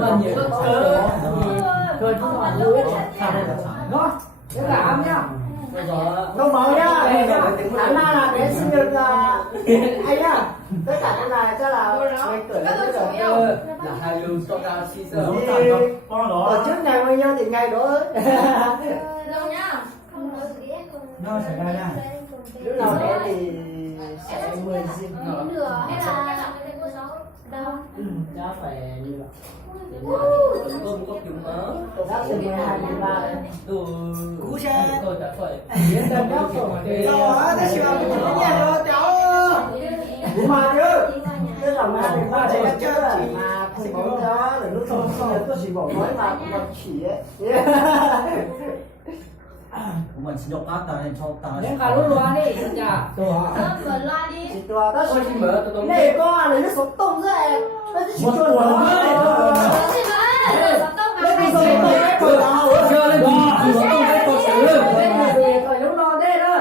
Lần nhiều cơ thôi không phải lưới nó cái cảm nhá Câu mời nhá. Tháng nay là cái sinh nhật là anh nhá. Tất cả cái này chắc là ngày tuổi nó rất là hai lưu cho ra xí sơ tổ chức ngày bao nhiêu thì ngày đó. Đâu nhá. Không nói gì hết. nó xảy ra nha Lúc nào đấy thì sẽ 10 riêng. Nửa hay là đâu? chắc phải như vậy tôi có kiểu mỡ Đã từ 12 đến 13 đấy. cú cha tôi đã phải biến tâm đốc rồi thế chị vào cái nhà rồi cháu Đúng mà chứ. Tức là mà thì qua đây là chứ mà không có đó là lúc không sinh nhật tôi chỉ bỏ nói mà còn chỉ ấy. mình xin đọc ta nên cho ta những cái lúc loa đi chả Mở loa đi. Chỉ tôi ta ôi chị mở tôi này con lấy nó số tông ra. Nó chỉ cho nó. Lên đi rồi chưa lên gì tôi cái tôi xử rồi lúc đó đây đó.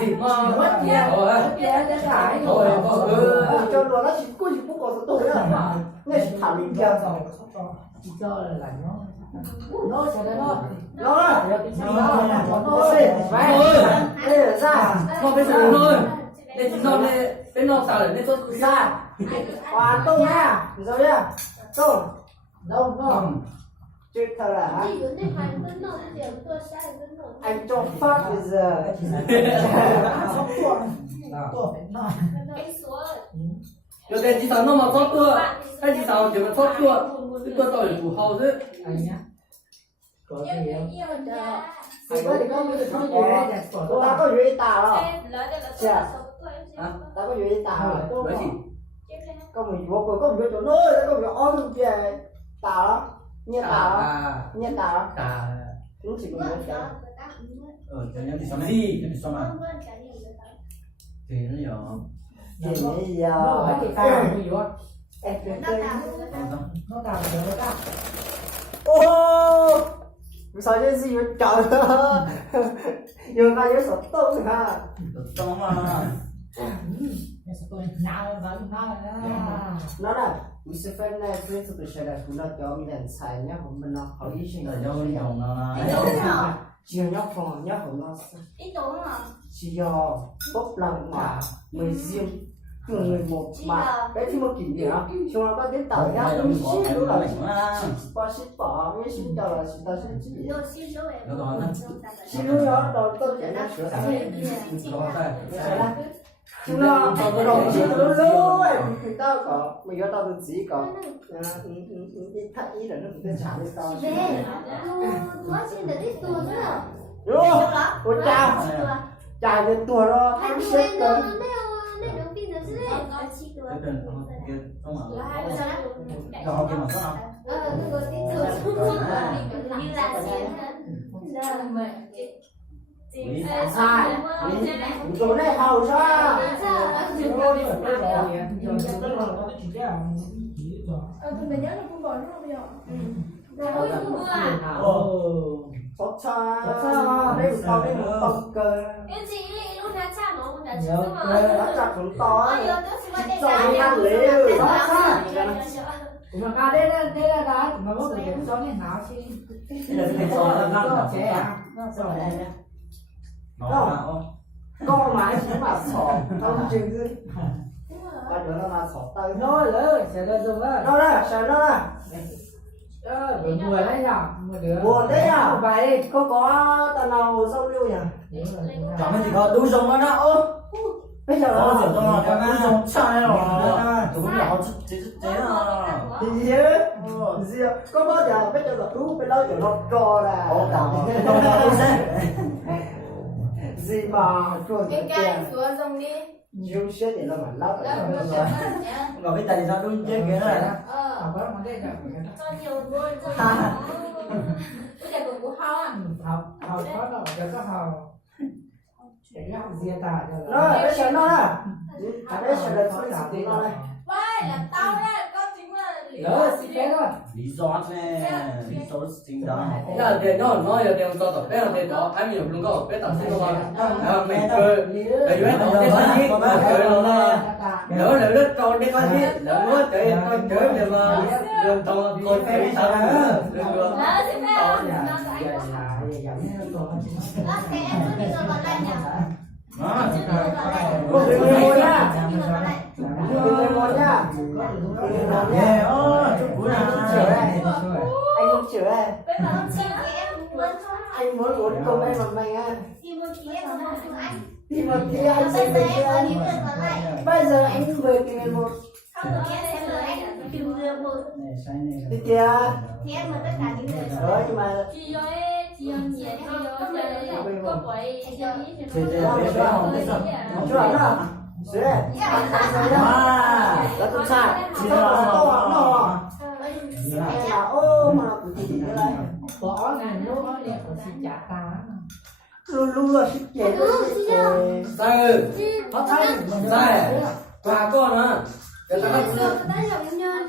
gì mà mất kia rồi Cái phải rồi cho nó chỉ có chỉ có số tông nữa. Này chỉ thả mình kia rồi. chỉ cho là nó sẽ đến nó Nó đây ra. không bây giờ thôi để chỉ nó để nó sao để cho tôi Ra. Và tông nha. Rồi nhá. Tông. đâu nó Chứ thật là Chị muốn đi hành tân nợ thì tôi sẽ tân nợ. anh cho phát bây giờ. Anh xuống. cho nên chỉ sao nó mà thoát tua hay chỉ sao chỉ mà thoát tua tôi tội chủ hậu chứ anh nhá có gì không Thì có người không có. Ta có gì tao đâu. Ta có gì tao. với chị Có mình vô có mình chỗ nơi có mình ôm được kìa. Tao đó. Như tao đó. Như tao đó. cả Đúng chỉ mình muốn chả. cho nhau thì sao này gì thì sao mà thì nó nhỏ Thì bây nó phải giờ thì cao như vậy em phải chơi. nó cao được nó cao Ô, sao cái gì mà trời ơi. Giờ ta nhớ sổ tông ha. to mà tôi nào Nó là we sẽ phải này phải tụi sẽ là cũng là cho mình làm sai nhá, không mình nó hỏi ý chuyện là là do do nhỏ nó chiều nhóc phòng nhóc không nó Ít tốn hả? chiều bốc lòng mà người riêng người một mà cái thì một kỷ niệm chúng nó có đến tàu nhá đúng ship đúng là qua ship bỏ với ship tàu là ta ship gì Tôi xin lỗi em. nó đó ship lúc đó đầu tôi sẽ nhắc sửa lại chúng nó còn đồng chí nó lâu ấy người ta có mình có tao được gì có thắt ý là nó cũng trả lên tao Về. Nó xin được ít tuổi nữa. đúng không ôi chào chào được tuổi đó Hai em tuổi xếp nó cơ nên đầu tiên nó sẽ lên. Chị tuổi. cái tên kia không mà Hai tuổi đó. đó kia mà có không Tôi tin tưởng như là sai chỗ này hầu sao mình nhớ là không bỏ nữa bây giờ. tốt sao đây tao đây một tông cơ Em chị lại luôn đã chạm nó đã chứ nó mà. chặt cũng to Chị cho nó ăn lấy mà ca đây là đá mà có người cho nên nào chứ cái là cái to là nó nó sẽ nó sẽ nó con mãi chỉ mà sọ không chừng chứ bây giờ nó là sọ tay nó lớn sẽ lên dùng đó nó đây sao nó đây mùa đấy nhở buồn đấy à vậy có tao nào giao lưu nhỉ chẳng biết gì có đúng giống nó ơ bây giờ nó nó kiểu to cái đúng giống sai rồi đúng là chế gì á gì á có bao giờ bây giờ là cứ phải nói chuyện nó trò là gì mà chuột Cái cây xuống xong đi. nhiều chuyện thì nó mà lắm rồi cái tay ra đúng chết cái này có mà đây là Cho nhiều luôn cho nhiều. Bây giờ cũng hao à. học có đâu giờ có học để làm gì ta nó bây giờ nó đây bây giờ là phải làm gì nó đây Vai là tao nha, con chính là lỡ xí bé rồi lý do nè lý do chính đó là để nó giờ để cho tập bé là để đó anh mình luôn có bé tập sinh hoạt mình chơi để bé tập để sao chứ chơi lỡ lỡ đất con để con chứ lỡ nữa chơi con chơi để mà đường tàu con phải đi sao nữa được được Một người một nha. Người một nha. Anh không chữa em. Anh muốn uống cùng em một mình á. Thì một khi anh sẽ về kia. Bây giờ anh về thì người một. Thì kìa. Đó nhưng mà chưa nữa. Sữa. Đó cũng sai. Chỉ là to nó. Em là ô mà của chị nữa đây. Bỏ này lúc đó đẹp của xin trả ta. Luôn luôn là thích chế đấy. sai họ thay sai và con á cái ta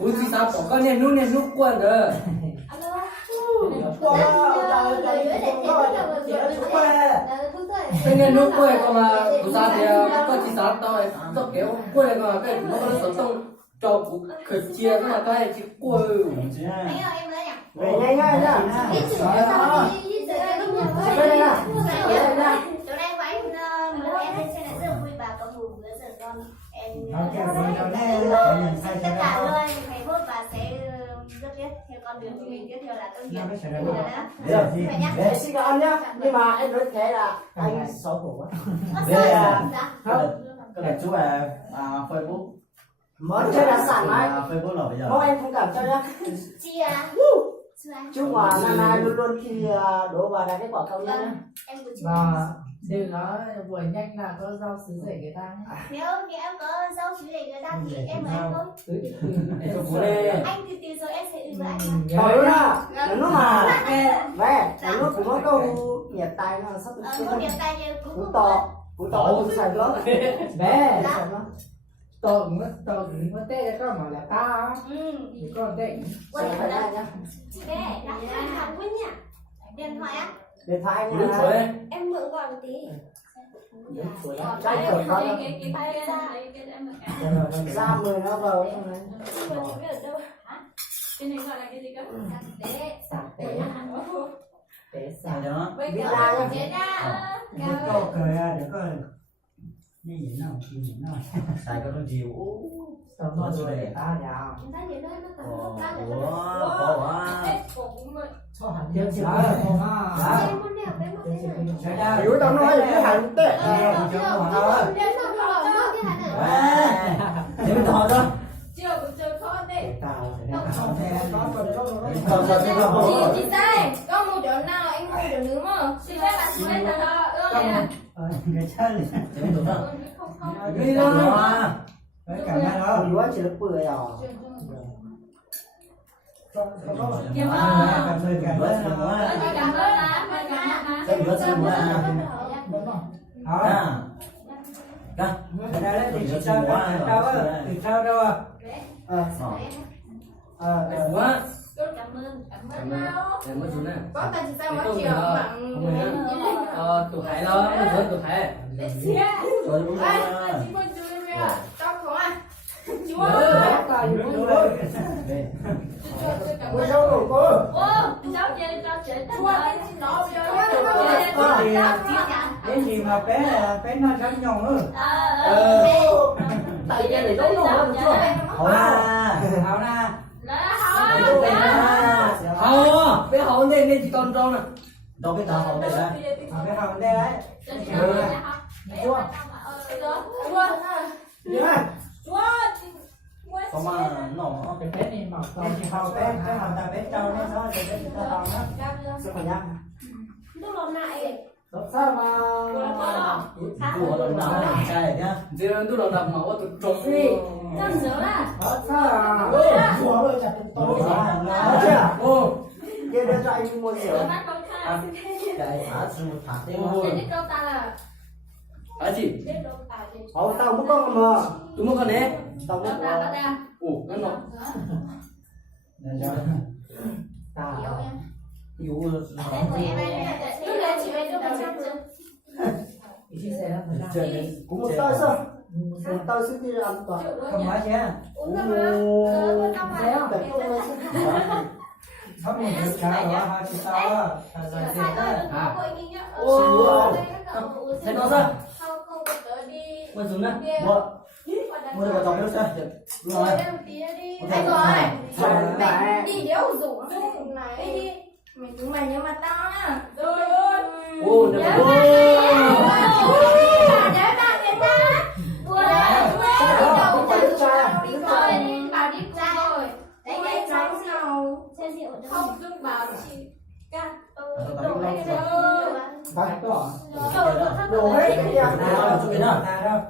muốn gì sao bỏ con nên nút quên rồi cái nút quên còn mà tụi ta thì có chỉ sao tao kéo quên còn cái nó có sống trong cho cũng khởi chia cái mà cái chỉ quên Về nhanh nhanh nhá. Tất cả luôn thầy Phúc và sẽ rất biết theo con đường của mình tiếp theo là tốt nghiệp. Để xin cảm ơn nhá. Nhưng mà em nói thế là anh xấu hổ quá. cái này chú là Facebook Món chơi là sản ấy. Facebook là bây giờ Mong em thông cảm cho nhá. Chị à? Chúc mà Nana luôn luôn khi đổ vào đạt kết quả cao nhất nhá. Em của chị. Và đừng nói buổi nhanh là có rau sứ rể người ta. Nếu em có rau sứ để người ta thì em mời anh thôi. em cho bố đây Anh từ từ rồi em sẽ ư với anh. Thôi luôn á. Nó mà về, nó cũng có câu nhiệt tài nó sắp Một điểm tay như cũng cú to cũng xài lắm. Bé tổng có tê có mà là ta thì có tê Xài phải ra nhá. Đây, đặt điện thoại quên nhỉ? Điện thoại á? Điện thoại đúng nha. rồi Em mượn gọi một tí. Trái cửa con ra 10 nó vào trong này. Cái này gọi là cái gì cơ? sạc tế tế sao sạc đó Biết ra nhá. Thế ra. câu cười để coi như gì nào thì gì nào xài cái con chiều xong rồi người ta nhào Chúng ta nhìn đây nó còn không ra được. khó quá cho hẳn tiêu chí không à Em muốn đẹp cái một cái này. Yếu tao nói là cái hàng tệ. để mình thò cho tao Chị sai, có một chỗ nào anh mua chỗ nữ mà. Chị phép bạn chị phép là người chơi để mình thò cho đi ra với cả hai đó Yếu chỉ là bưởi à. Cảm ơn. cảm ơn Cảm ơn là cái bữa xem là ở đây đấy thì sao đâu thì sao đâu à đẹp quá Cảm ơn em mới xuống này có tại sao mà chiều bằng tụi hải lo em xuống tụi hải rồi đúng rồi chị muốn chú em tao không à chú Ôi sao đủ cô. cháu chơi cho chơi chú ơi nó cái gì mà bé nó sống nhồng nữa Tại cái này giống nó chưa. hậu na hầu bé hầu nên nên chỉ con trâu nè đâu biết tao không đây ra cái hậu đây đấy không mà nó cái bé này màu con thì hậu bé cái hậu ta bé trâu nó sao thì bé ta hậu nó Sao phải nhá. lúc lần này sao mà của lần nào này sai nhá giờ tôi đầu đập mà tôi trống năm giờ à sao à chúa ơi chặt tôi Chưa. ô Kia đưa cho anh mua rượu. mắt con khá cái thả sư thả tiếng đến đâu ta là à chị đến đâu ta thì Tao muốn con mà. tụi mua con này Tao muốn đâu ta ồ nó ta Yêu Đấy, của em đây này. Lúc đấy chị mới cho 100 chứ. chỉ sẽ là thời gian cũng một sẽ tay sao một tay sẽ đi ăn toàn không nói chứ. Uống thôi mà. Con tao mà. để không lấy Không một được cả đó ha chị tao á. Sai ơi, đừng có quên đi nhá. Thế nó ra. Không, không có tớ đi. Quên xuống đây. Mua được vào nước sao? Đúng rồi. Anh rồi, mày đi đéo rủ nó này. Mày nhớ mặt tao nhá. Rồi ơi. Ô, được Nhớ rồi. nhớ tao nhớ tao. Ủa đấy, đi rồi, đi bảo đi rồi. Đấy cái cháu nào không dưng bảo chị ca đồ đấy cái phải có đồ hết cái gì Nào, chụp cái nào.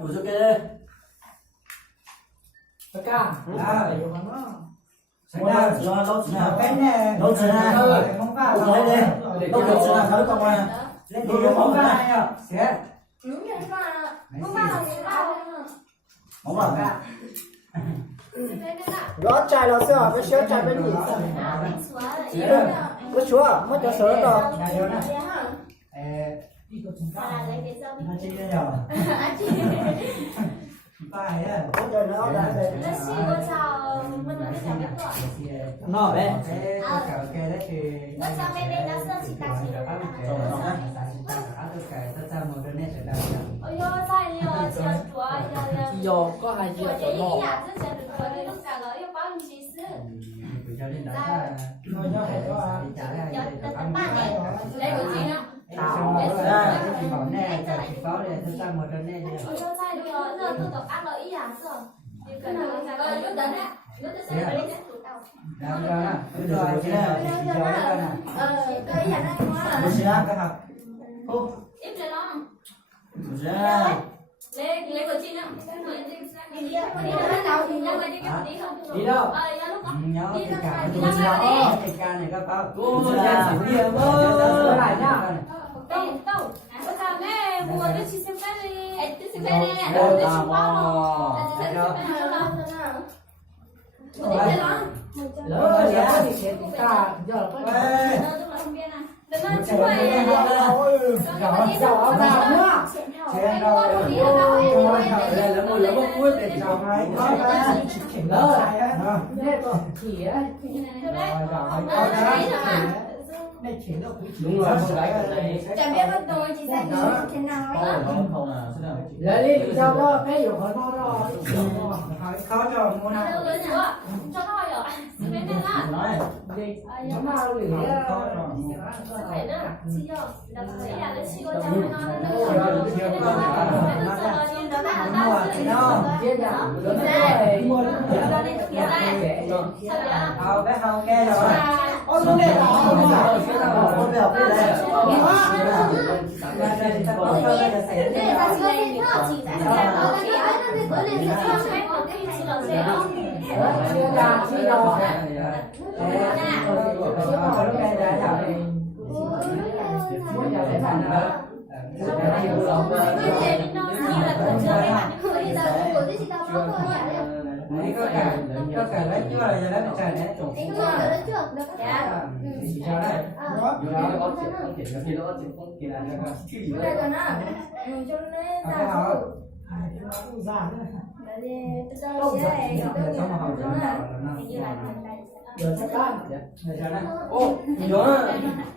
Đủ chụp cái đây. tất cả phải dùng nó Sáng nào, cho lâu chỉ nào. cái này Lâu chỉ nào. không phải Lâu đấy đi. Lâu được chỉ nào tháo con ngoài. lên đi không phải nhá sẽ đúng rồi không bao gì bao Không bảo. đó trai nó sẽ ở cái xéo trai bên gì có chúa mất cho sớ rồi đi có chúng ta Nó chỉ cái nhỏ. phải á có trời nó là Nó bé. cái cả cái đấy thì Giờ có hai chuyện ở đó. nó nhớ phải có trả lại đây của chị nữa tao ra cái bảo nè chỉ có để tôi sang một đơn nè ôi cho sai được giờ tôi tập ăn lợi ý à rồi cái nào là lúc đến á lúc tới sẽ phải đến tụi tao làm ra nè bây giờ cái này chỉ cho cái này cái ý là nó quá Bữa sáng. cái học ít lên đó Bữa sáng. lấy của chị nữa đi đâu thì nhau đi cái tí không đi đâu lúc đó nhớ đi cái ra cả đi cái ra đi cái ca này các bác Ô, ra chỉ điểm ơi. lại nhá đâu đâu có sao nè mua cái chị xem cái đi cái xem cái nè Ô, cái tao chị bao mò. cái xem cái đó lỡ giá thì sẽ chúng ta giờ có đừng có chú mày giàu nào nữa Anh mua một tí ở đâu Đây là một lớp cuối để giàu này có ra lỡ này á nè có chỉ á này chỉ nó cũng Đúng rồi, con gái cái này. Chẳng biết bắt đầu chị sẽ như thế nào ấy Không là thế nào? lấy đi sao đó cái dụng của nó rồi khó cho mua nào đâu lớn nữa cho nó rồi xin bên này là Nói. đi nó nào lì phải nữa chị rồi đập giấy là nó chị có cho nó nữa chia ra mua Ao bé không nghe rồi. ô nó nghe rồi Con bé học cái này. chia ra chia rồi Mấy có cả lấy chưa là giờ lấy trả nè chồng. chỉ cho đấy Dù nó có chuyện không thể khi nó có chuyện không kỳ là nó có chuyện gì đây đấy. rồi nè cho nên cái là họ ra giờ chắc ăn Ô, nhớ.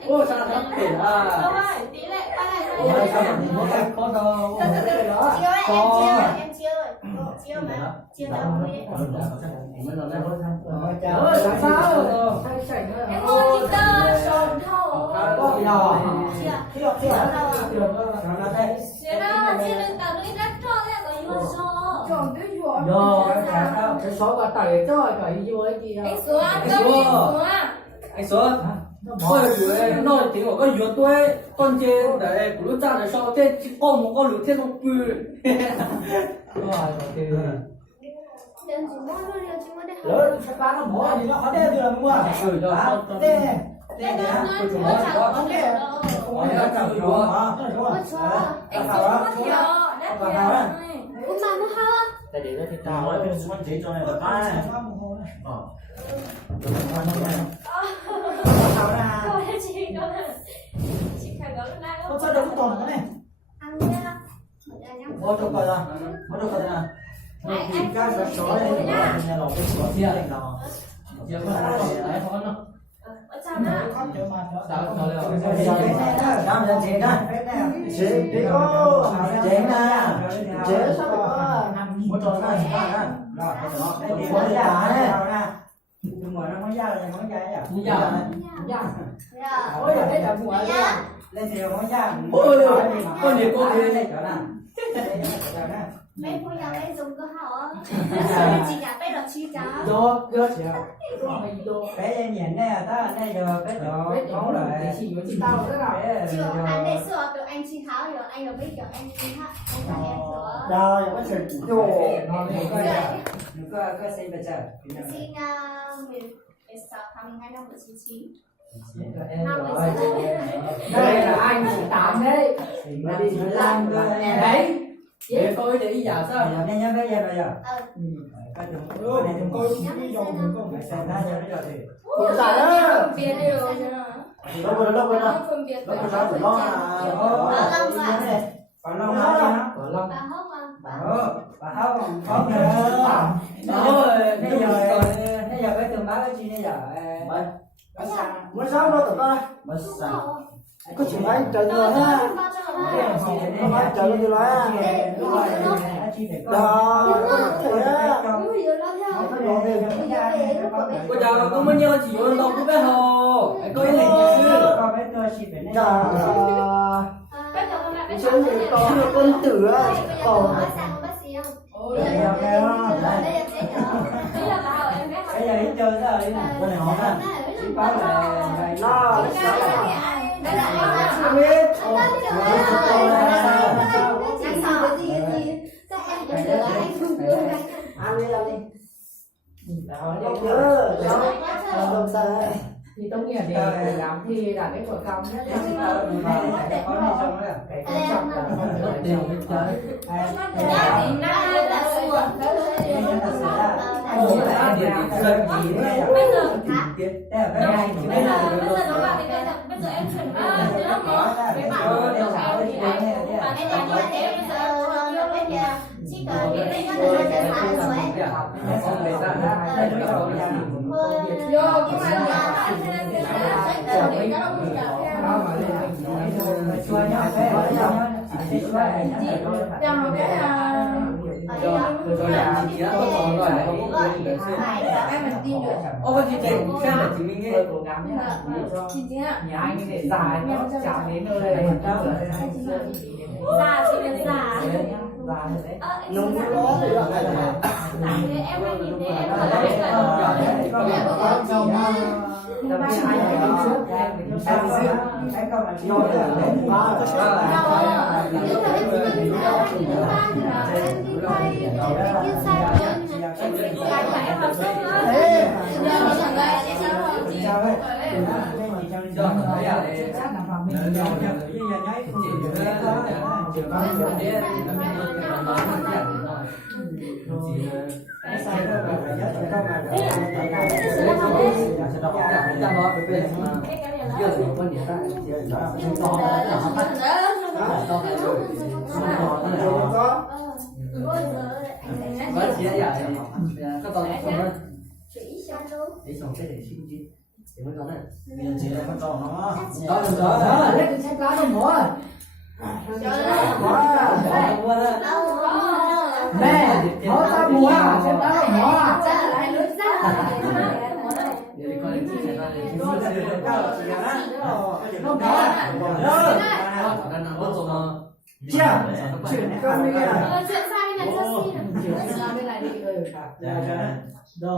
Ô, sao nó thể à? tỷ lệ ba này Ô, sao nó có đâu. em chia rồi mà chia đâu Mới nói đây. sao em mua chị tơ sồn thầu có lò chia chia chia chia đó chia lên tàu lưới đất cho thế có yêu số tròn cái ruộng cái số và tẩy cho cái vô ấy gì đâu anh xuống cấp đi xuống Anh số. Ôi ơi, nói tiếng của con ruột tôi, con trên để của lúc cha để sau thế chỉ con một con lửa thiên không cừ. rồi thì đừng dùng mua luôn đi chứ mua đây lỡ chắc cá nó bỏ thì nó khó đeo được mua Ừ, cho con. đê đây đó nó chào con đây đâu Ôi, nó chào chúa. anh xuống mất nhiều đấy Ông bà mua hao tại để thì tao tao cái xuân chế cho này là ta này tao ra Thôi chị đó là chị phải có lần này có không? sao đâu có toàn cái này Ăn nhá. ô đâu coi ra ô đâu coi ra thì cái cái sói này nhà lò cái sói kia này lò giờ có ai đấy không nó Ở trong đó. Sao sao liệu? làm ra chế đó chế đi ô chế na chế sao có một trò này rồi đó đây thì có giá đấy nhưng mà nó có giá là có giá à Như giờ này. Dạ. Rồi. Ôi đấy là mua Nhá. lên thì có giá Ôi con này con này này trở nào Mấy cô nhà em dùng cơ hở. Chị nhà bé là chi cá. Vô vô mình vô cái em nhìn này ta đây giờ cái chỗ máu rồi để chỉ với chị tao rất là Chưa anh để sửa từ anh chi kháo rồi anh được biết kiểu anh chi hát anh phải em sửa. rồi có thể vô có xây bây giờ Sinh 16 tháng 2 năm 1999. đây là anh 18 đấy mà đi làm đấy Để coi để ý giả sao? giờ nghe nhớ bây giờ rồi giờ Ờ. để chúng tôi phải xem ra giờ bây giờ thì cũng giải đó Phân biệt đều đâu rồi đâu rồi đâu phân biệt rồi phải lo còn lâu nữa Có lòng bà hốc mà bà bà không có bây giờ cái tường báo cái gì bây giờ mới sao đâu tụi con mới sao có chuyện ấy trời người ha không phải trời người là đó có thể á Cô chào cô mới nhớ chỉ có đâu có bé hồ. Cô ấy hình như xưa. con bé tôi chỉ phải chơi gì con con tử á còn bây giờ đi chơi đó rồi con này họ đó chỉ báo là nó Anh biết ăn đi làm đi không nhớ không sao thì tốt nghiệp để làm thi đạt cái của công nhất có này xong rồi cái quan trọng là không được tiền bên trái bây giờ em chuyển ba thế đó cái bạn của em thì anh bạn em là như thế bây giờ yêu bên nhà chỉ cần biết đây nó là cái sản rồi ấy vô nhưng mà nhà Ô con chị tìm xem là chị mình nghe. cố gắng nhà anh để dài nó chạm đến nơi già chỉ cần già nung cái đó thì là em hay nhìn thấy em là Có chị đã có con không? chỉ sao luôn Để xong sẽ để xin chi. Để mới có này. bây giờ chỉ là con trò nó Đó là đó. lấy cái sách lá nó mua mẹ nó ra mua sách lá nó mua Để đi coi chị sẽ ra để xin nó mua nó nó rồi chưa chuyện con đi à chuyện sai này cho xin chuyện ra bên này đi rồi rồi